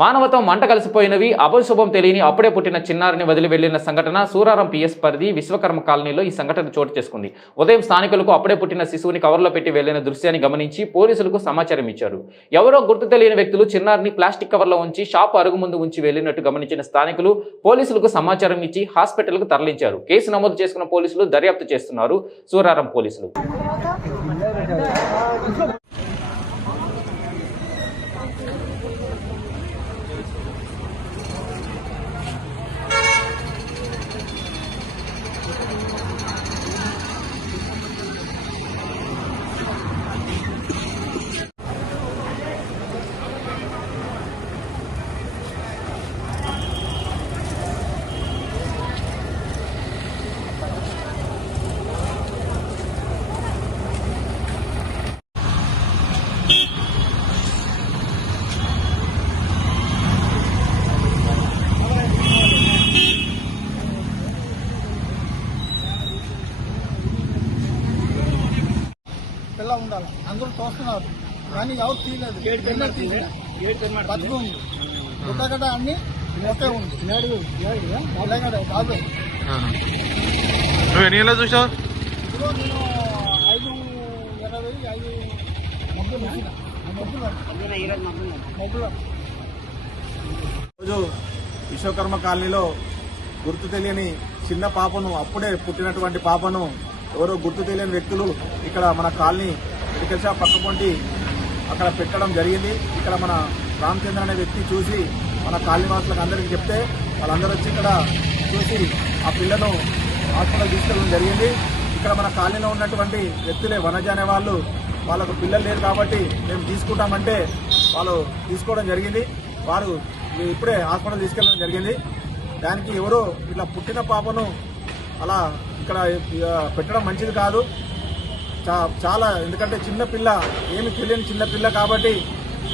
మానవతం మంట కలిసిపోయినవి అపశుభం తెలియని అప్పుడే పుట్టిన చిన్నారిని వదిలి వెళ్ళిన సంఘటన సూరారం పిఎస్ పరిధి విశ్వకర్మ కాలనీలో ఈ సంఘటన చోటు చేసుకుంది. ఉదయం స్థానికులకు అప్పుడే పుట్టిన శిశువుని కవర్లో పెట్టి వెళ్ళిన దృశ్యాన్ని గమనించి పోలీసులకు సమాచారం ఇచ్చారు. ఎవరో గుర్తు తెలియని వ్యక్తులు చిన్నారిని ప్లాస్టిక్ కవర్లో ఉంచి షాపు అరుగు ముందు ఉంచి వెళ్ళినట్టు గమనించిన స్థానికులు పోలీసులకు సమాచారం ఇచ్చి హాస్పిటల్కు తరలించారు. కేసు నమోదు చేసుకున్న పోలీసులు దర్యాప్తు చేస్తున్నారు. సూరారం పోలీసులు. చూస్తున్నారు కానీ ఎవరు తీయలేదు. బతుకు ఉంది. గుడ్డగడ్డ అన్ని ఒకే ఉంది. ఉల్లగడ్డ కాదు నువ్వు ఎన్ని గంటలు చూసావు? ఇప్పుడు నేను ఐదు ఇరవై ఐదు మబ్బులు వేసిన. మబ్బులు మబ్బులు రోజు విశ్వకర్మ కాలనీలో గుర్తు తెలియని చిన్న పాపను అప్పుడే పుట్టినటువంటి పాపను ఎవరో గుర్తు తెలియని వ్యక్తులు ఇక్కడ మన కాలనీ మెడికల్ షాప్ పక్క పొంటి అక్కడ పెట్టడం జరిగింది. ఇక్కడ మన రామచంద్ర అనే వ్యక్తి చూసి మన కాలనీవాసులకు అందరికీ చెప్తే వాళ్ళందరూ వచ్చి ఇక్కడ చూసి ఆ పిల్లను హాస్పిటల్ తీసుకెళ్ళడం జరిగింది. ఇక్కడ మన కాలనీలో ఉన్నటువంటి వ్యక్తులే వనజ అనే వాళ్ళు. వాళ్ళకు పిల్లలు లేరు కాబట్టి మేము తీసుకుంటామంటే వాళ్ళు తీసుకోవడం జరిగింది. వారు ఇప్పుడే హాస్పిటల్ తీసుకెళ్ళడం జరిగింది. దానికి ఎవరో ఇట్లా పుట్టిన పాపను అలా ఇక్కడ పెట్టడం మంచిది కాదు. చాలా ఎందుకంటే చిన్న పిల్ల ఏమి తెలియని చిన్న పిల్ల కాబట్టి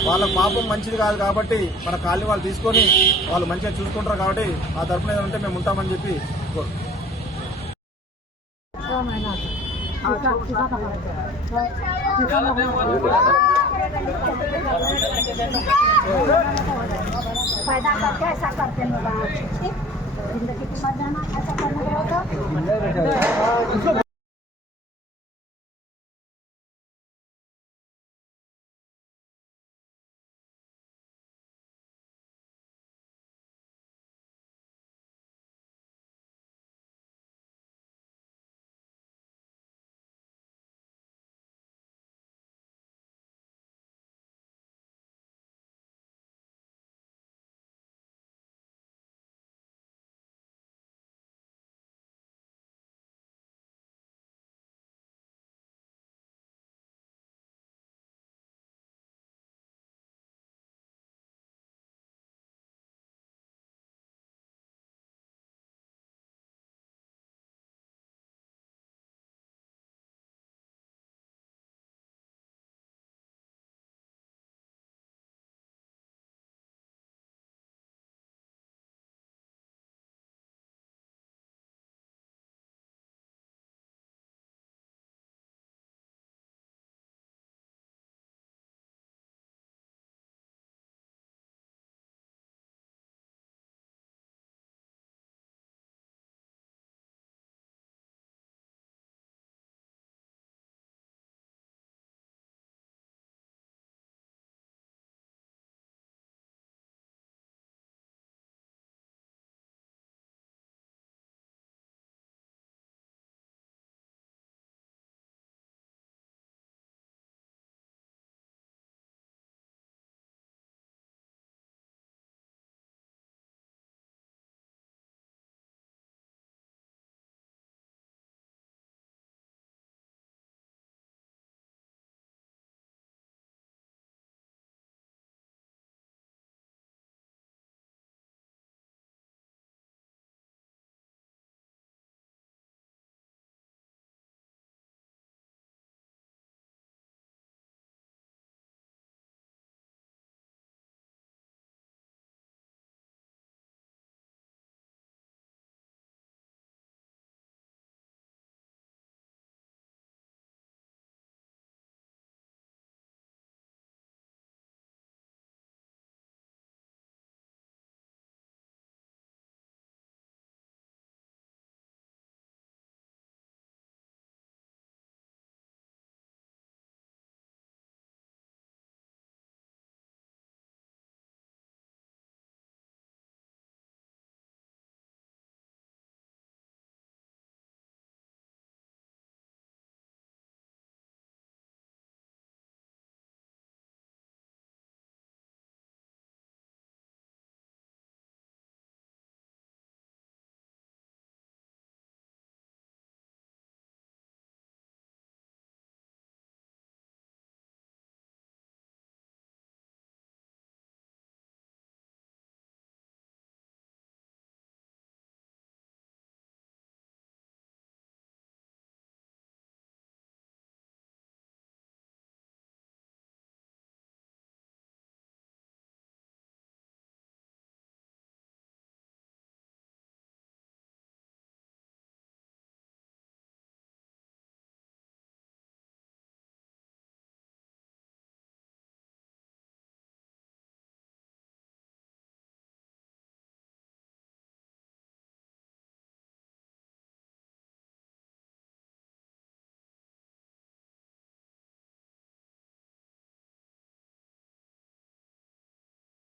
వాళ్ళ పాపం మంచిది కాదు కాబట్టి మన కాలనీ వాళ్ళు తీసుకొని వాళ్ళు మంచిగా చూసుకుంటారు కాబట్టి ఆ తరఫున ఏదంటే మేము ఉంటామని చెప్పి కోరు- फायदा करके ऐसा करते हैं लोग जिंदगी की मजा ना ऐसा करने के बाद तो